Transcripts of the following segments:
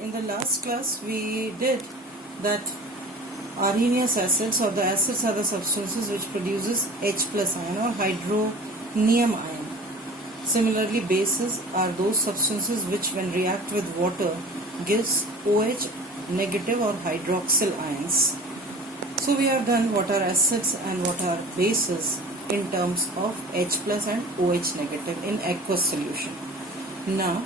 In the last class we did that Arrhenius acids or the acids are the substances which produces H plus ion or hydronium ion. Similarly, bases are those substances which when react with water gives OH negative or hydroxyl ions. So we have done what are acids and what are bases in terms of H plus and OH negative in aqueous solution. Now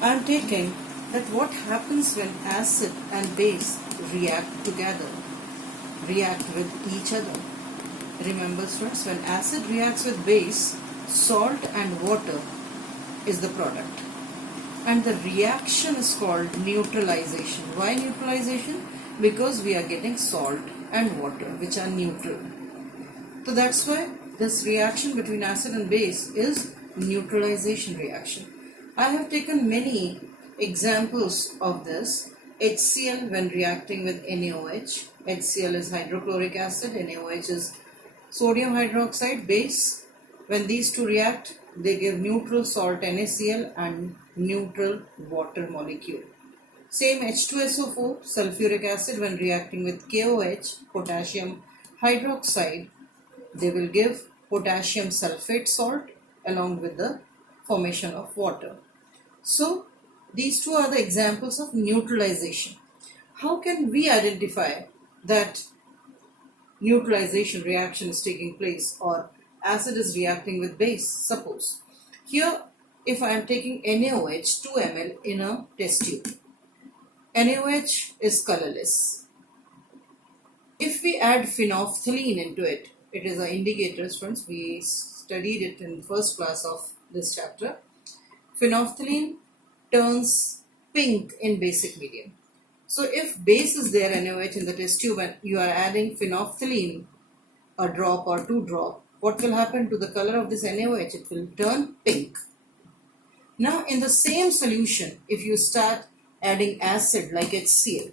I am taking that what happens when acid and base react together, react with each other. Remember students, when acid reacts with base, salt and water is the product. And the reaction is called neutralization. Why neutralization? Because we are getting salt and water which are neutral. So that's why this reaction between acid and base is neutralization reaction. I have taken many examples of this. HCl when reacting with NaOH. HCl is hydrochloric acid, NaOH is sodium hydroxide base. When these two react, they give neutral salt NaCl and neutral water molecule. Same H2SO4, sulfuric acid when reacting with KOH, potassium hydroxide, they will give potassium sulfate salt along with the formation of water. So these two are the examples of neutralization. How can we identify that neutralization reaction is taking place or acid is reacting with base? Suppose here if I am taking NaOH 2 ml in a test tube, NaOH is colorless. If we add phenolphthalein into it, it is an indicator, friends. We studied it in the first class of this chapter. Phenolphthalein turns pink in basic medium. So if base is there, NaOH in the test tube, and you are adding phenolphthalein, a drop or 2 drop, what will happen to the color of this NaOH? It will turn pink. Now in the same solution, if you start adding acid like HCl,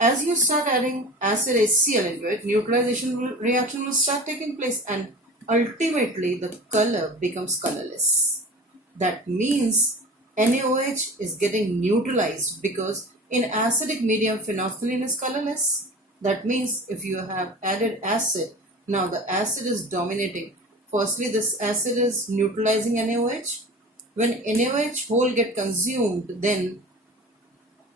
as you start adding acid HCl into it, neutralization reaction will start taking place and ultimately the color becomes colorless. That means NaOH is getting neutralized because in acidic medium phenolphthalein is colorless. That means if you have added acid, now the acid is dominating. Firstly, this acid is neutralizing NaOH. When NaOH whole get consumed, then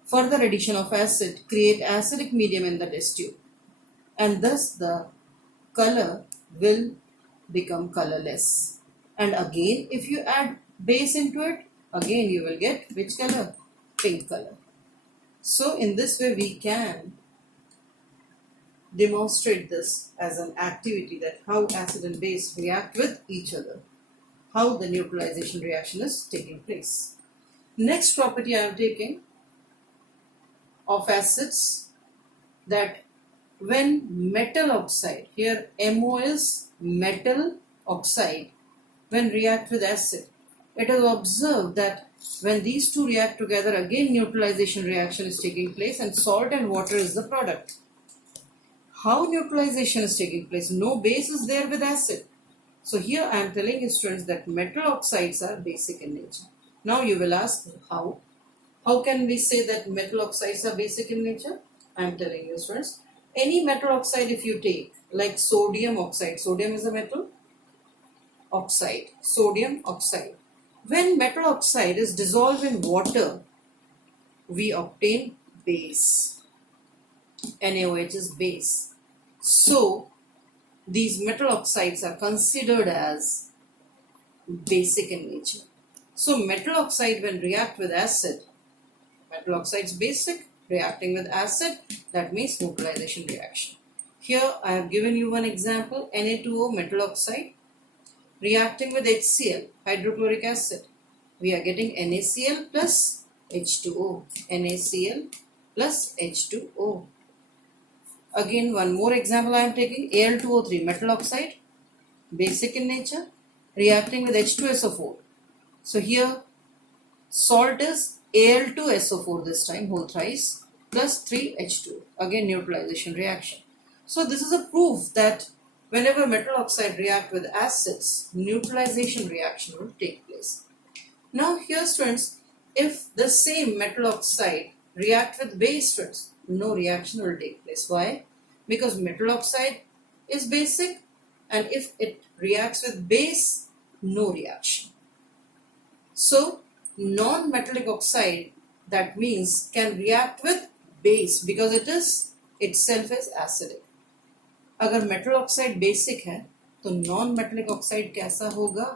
further addition of acid create acidic medium in the test tube, and thus the color will become colorless. And again, if you add base into it, again you will get which color? Pink color. So in this way we can demonstrate this as an activity, that how acid and base react with each other, how the neutralization reaction is taking place. Next property I am taking of acids, that when metal oxide, here MO is metal oxide, when react with acid, it is observed that when these two react together, again neutralization reaction is taking place and salt and water is the product. How neutralization is taking place? No base is there with acid. So here I am telling you students that metal oxides are basic in nature. Now you will ask how? How can we say that metal oxides are basic in nature? I am telling you students, any metal oxide if you take, like sodium oxide, sodium is a metal oxide, sodium oxide. When metal oxide is dissolved in water, we obtain base. NaOH is base. So these metal oxides are considered as basic in nature. So metal oxide when react with acid, metal oxide is basic, reacting with acid, that means neutralization reaction. Here I have given you one example, Na2O metal oxide reacting with HCl, hydrochloric acid. We are getting NaCl plus H2O, NaCl plus H2O. Again one more example I am taking, Al2O3 metal oxide, basic in nature, reacting with H2SO4. So here salt is Al2SO4 this time, whole thrice, plus 3H2, again neutralization reaction. So this is a proof that whenever metal oxide react with acids, neutralization reaction will take place. Now here students, If the same metal oxide react with base, friends, no reaction will take place. Why? Because metal oxide is basic, and if it reacts with base, no reaction. So non-metallic oxide, that means, can react with base because it is itself is acidic. अगर metal oxide basic है तो non metallic oxide कैसा होगा?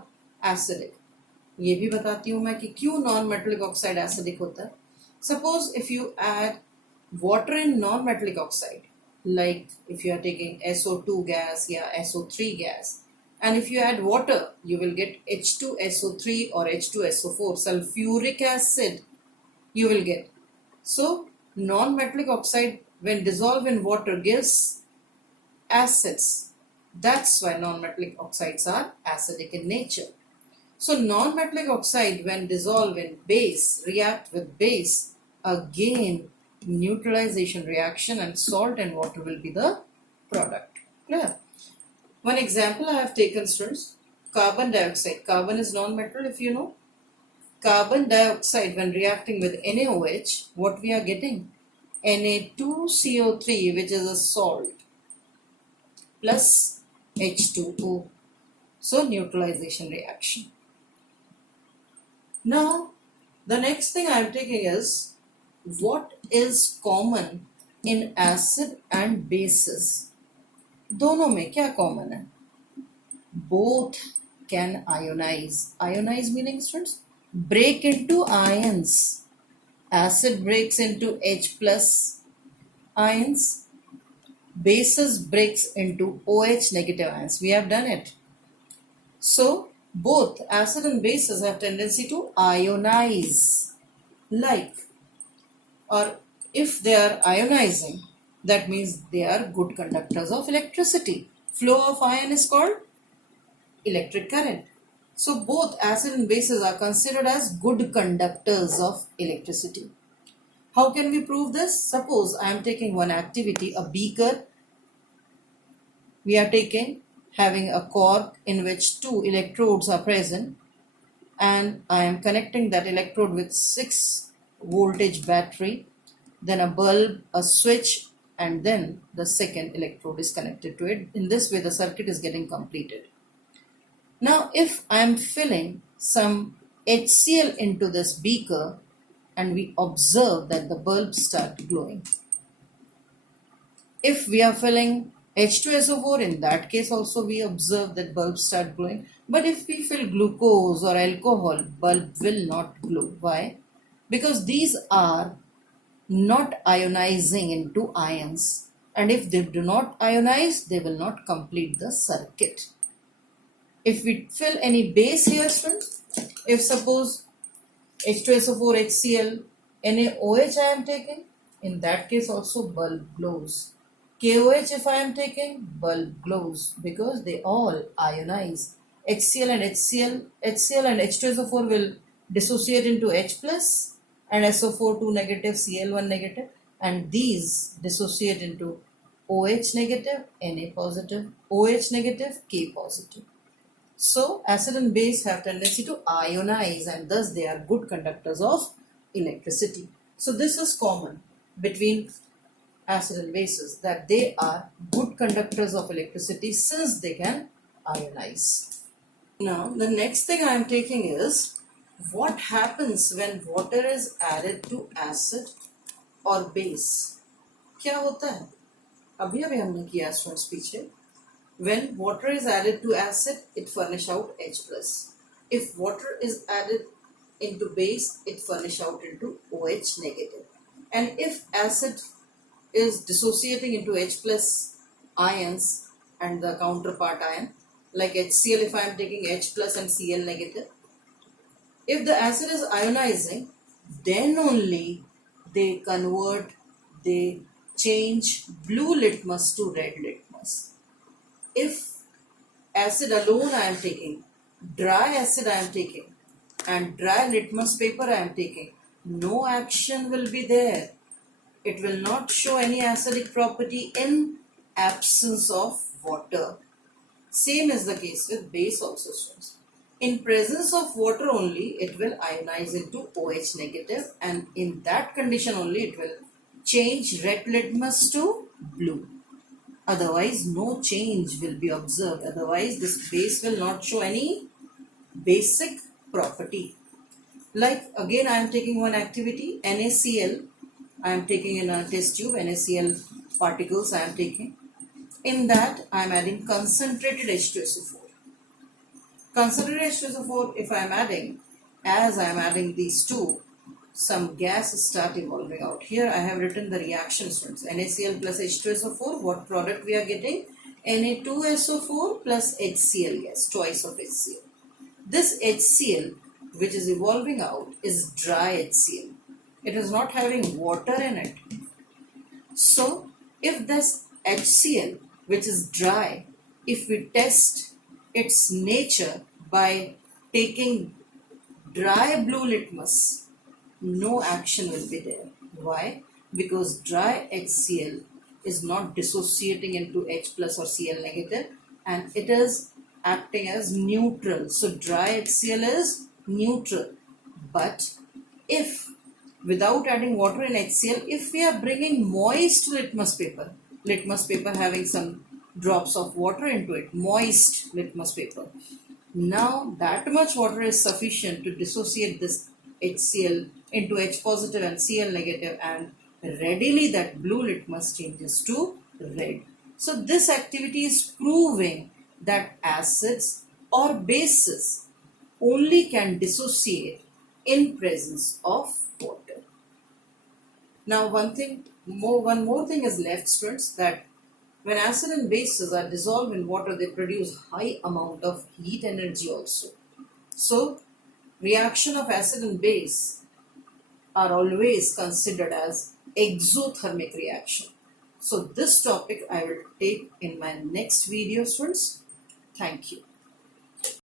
Acidic. ये भी बताती हूँ मैं कि क्यों नॉन मेटलिक ऑक्साइड एसिडिक होता है. Suppose if you add water in non-metallic oxide, like if you are taking SO2 gas या SO3 gas, and if you add water, you will get H2SO3 or H2SO4, sulfuric acid you will get. So non-metallic oxide when dissolved in water gives acids. That's why non-metallic oxides are acidic in nature. So non-metallic oxide when dissolved in base react with base, again neutralization reaction, and salt and water will be the product. Clear? One example I have taken, students, carbon dioxide. Carbon is non-metal, if you know. Carbon dioxide when reacting with NaOH, what we are getting? Na2CO3, which is a salt, plus H2O. So neutralization reaction. Now the next thing I am taking is what is common in acid and bases. दोनों में क्या common है? Both can ionize. Ionize meaning, students, break into ions. Acid breaks into H plus ions. Bases breaks into OH negative ions. We have done it. So both acid and bases have tendency to ionize. Like, or if they are ionizing, that means they are good conductors of electricity. Flow of ion is called electric current. So both acid and bases are considered as good conductors of electricity. How can we prove this? Suppose I am taking one activity, a beaker. We are taking, having a cork in which two electrodes are present, and I am connecting that electrode with 6 voltage battery, then a bulb, a switch, and then the second electrode is connected to it. In this way the circuit is getting completed. Now if I am filling some HCl into this beaker and we observe that the bulbs start glowing. If we are filling H2SO4, in that case also we observe that bulbs start glowing. But if we fill glucose or alcohol, bulb will not glow. Why? Because these are not ionizing into ions, and if they do not ionize, they will not complete the circuit. If we fill any base here, friends, if suppose H2SO4, HCl, NaOH I am taking, in that case also bulb glows. KOH if I am taking, bulb glows, because they all ionize. HCl and H2SO4 will dissociate into H plus and SO4 2 negative, Cl1 negative, and these dissociate into OH negative, Na positive, OH negative, K positive. So acid and base have tendency to ionize, and thus they are good conductors of electricity. So this is common between acid and bases, that they are good conductors of electricity since they can ionize. Now the next thing I am taking is what happens when water is added to acid or base. क्या होता है? अभी हमने किया students पीछे. When water is added to acid, it furnish out H plus. If water is added into base, it furnish out into OH negative. And if acid is dissociating into H plus ions and the counterpart ion, like HCl if I am taking H plus and Cl negative, if the acid is ionizing, then only they change blue litmus to red litmus. If acid alone I am taking, dry acid I am taking, and dry litmus paper I am taking, no action will be there. It will not show any acidic property in absence of water. Same is the case with base also, students. In presence of water only, it will ionize into OH negative, and in that condition only it will change red litmus to blue. Otherwise, no change will be observed. Otherwise, this base will not show any basic property. Like again, I am taking one activity, NaCl. I am taking in a test tube, NaCl particles I am taking. In that, I am adding concentrated H2SO4. Concentrated H2SO4, if I am adding, as I am adding these two, some gases start evolving out. Here I have written the reaction students. NaCl plus H2SO4, what product we are getting? Na2SO4 plus HCl gas, twice of HCl. This HCl which is evolving out is dry HCl. It is not having water in it. So if this HCl which is dry, if we test its nature by taking dry blue litmus, no action will be there. Why? Because dry HCl is not dissociating into H plus or Cl negative, and it is acting as neutral. So dry HCl is neutral. But if without adding water in HCl, if we are bringing moist litmus paper having some drops of water into it, moist litmus paper, now that much water is sufficient to dissociate this HCl into H positive and Cl negative, and readily that blue litmus changes to red. So this activity is proving that acids or bases only can dissociate in presence of water. Now one more thing is left, students, that when acid and bases are dissolved in water, they produce high amount of heat energy also. So reaction of acid and base are always considered as exothermic reaction. So this topic I will take in my next video, students. Thank you.